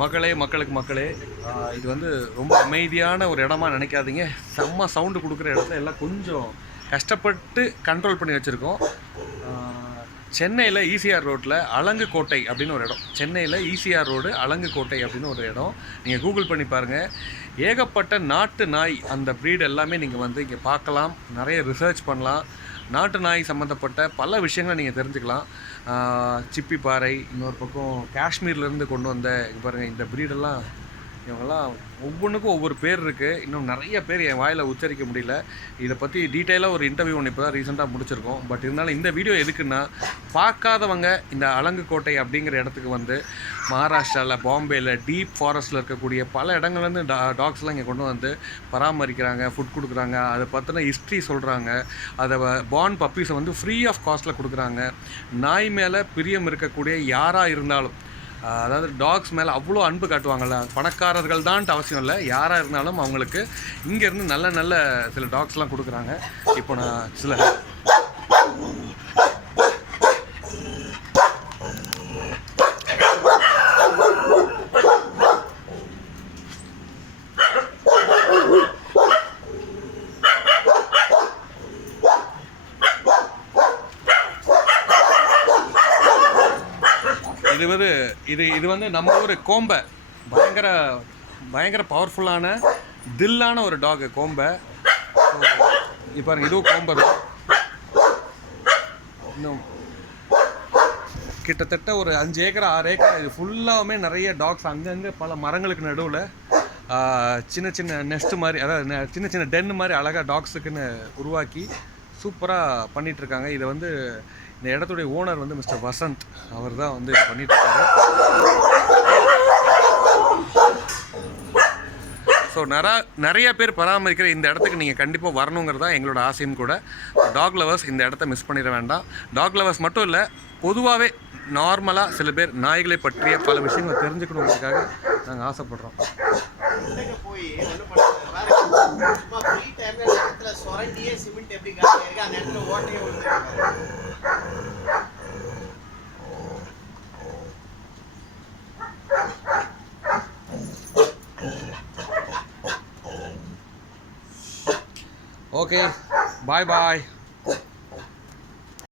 மக்களே இது வந்து ரொம்ப அமைதியான ஒரு இடமா நினைக்காதீங்க. செம்ம சவுண்டு கொடுக்குற இடத்துல எல்லாம் கொஞ்சம் கஷ்டப்பட்டு கண்ட்ரோல் பண்ணி வச்சுருக்கோம். சென்னையில் ஈசிஆர் ரோட்டில் அலங்குக்கோட்டை அப்படின்னு ஒரு இடம். சென்னையில் ஈசிஆர் ரோடு அலங்குக்கோட்டை அப்படின்னு ஒரு இடம். நீங்கள் கூகுள் பண்ணி பாருங்கள். ஏகப்பட்ட நாட்டு நாய் அந்த ப்ரீட் எல்லாமே நீங்கள் வந்து இங்கே பார்க்கலாம். நிறைய ரிசர்ச் பண்ணலாம். நாட்டு நாய் சம்மந்தப்பட்ட பல விஷயங்களை நீங்கள் தெரிஞ்சுக்கலாம். சிப்பி பாறை, இன்னொரு பக்கம் காஷ்மீர்லேருந்து கொண்டு வந்த பாருங்கள் இந்த ப்ரீடெல்லாம். இவங்கெல்லாம் ஒவ்வொன்றுக்கும் ஒவ்வொரு பேர் இருக்குது. இன்னும் நிறைய பேர் என் வாயில் உச்சரிக்க முடியல. இதை பற்றி டீட்டெயிலாக ஒரு இன்டர்வியூ ஒன்று இப்போ தான் ரீசெண்டாக முடிச்சிருக்கோம். பட் இருந்தாலும் இந்த வீடியோ எதுக்குன்னா, பார்க்காதவங்க இந்த அலங்குக்கோட்டை அப்படிங்கிற இடத்துக்கு வந்து மகாராஷ்டிராவில், பாம்பேயில், டீப் ஃபாரஸ்ட்டில் இருக்கக்கூடிய பல இடங்கள்லேருந்து டாக்ஸ்லாம் இங்கே கொண்டு வந்து பராமரிக்கிறாங்க, ஃபுட் கொடுக்குறாங்க, அதை பற்றின ஹிஸ்ட்ரி சொல்கிறாங்க. அதை பார்ன் பப்பீஸை வந்து ஃப்ரீ ஆஃப் காஸ்ட்டில் கொடுக்குறாங்க. நாய் மேலே பிரியம் இருக்கக்கூடிய யாராக இருந்தாலும், அதாவது டாக்ஸ் மேலே அவ்வளோ அன்பு காட்டுவாங்கள்ல, பணக்காரர்கள் தான்ட்டு அவசியம் இல்லை, யாராக இருந்தாலும் அவங்களுக்கு இங்கேருந்து நல்ல நல்ல சில டாக்ஸ்லாம் கொடுக்குறாங்க. இப்போ நான் சில இது வந்து நம்ம ஊர் கோம்பை, பயங்கர பவர்ஃபுல்லான தில்லான ஒரு டாகு கோம்பை. இப்போ பாருங்க, இதுவும் கோம்பை தான். இன்னும் கிட்டத்தட்ட ஒரு 5 ஏக்கர் 6 ஏக்கர் இது ஃபுல்லாகவுமே நிறைய டாக்ஸ். அங்கங்கே பல மரங்களுக்கு நடுவில் சின்ன சின்ன நெஸ்ட்டு மாதிரி, அதாவது சின்ன சின்ன டென்னு மாதிரி அழகாக டாக்ஸுக்குன்னு உருவாக்கி சூப்பராக பண்ணிகிட்ருக்காங்க. இதை வந்து இந்த இடத்துடைய ஓனர் வந்து மிஸ்டர் வசந்த், அவர் தான் வந்து இது பண்ணிகிட்ருக்காரு. ஸோ நிறைய பேர் பராமரிக்கிற இந்த இடத்துக்கு நீங்கள் கண்டிப்பாக வரணுங்கிறது தான் எங்களோட ஆசையும் கூட. டாக் லவர்ஸ் இந்த இடத்த மிஸ் பண்ணிட வேண்டாம். டாக் லவர்ஸ் மட்டும் இல்லை, பொதுவாகவே நார்மலாக சில பேர் நாய்களை பற்றிய பல விஷயங்களை தெரிஞ்சுக்கணுங்கிறதுக்காக நாங்கள் ஆசைப்படுறோம். ஓகே, பாய்.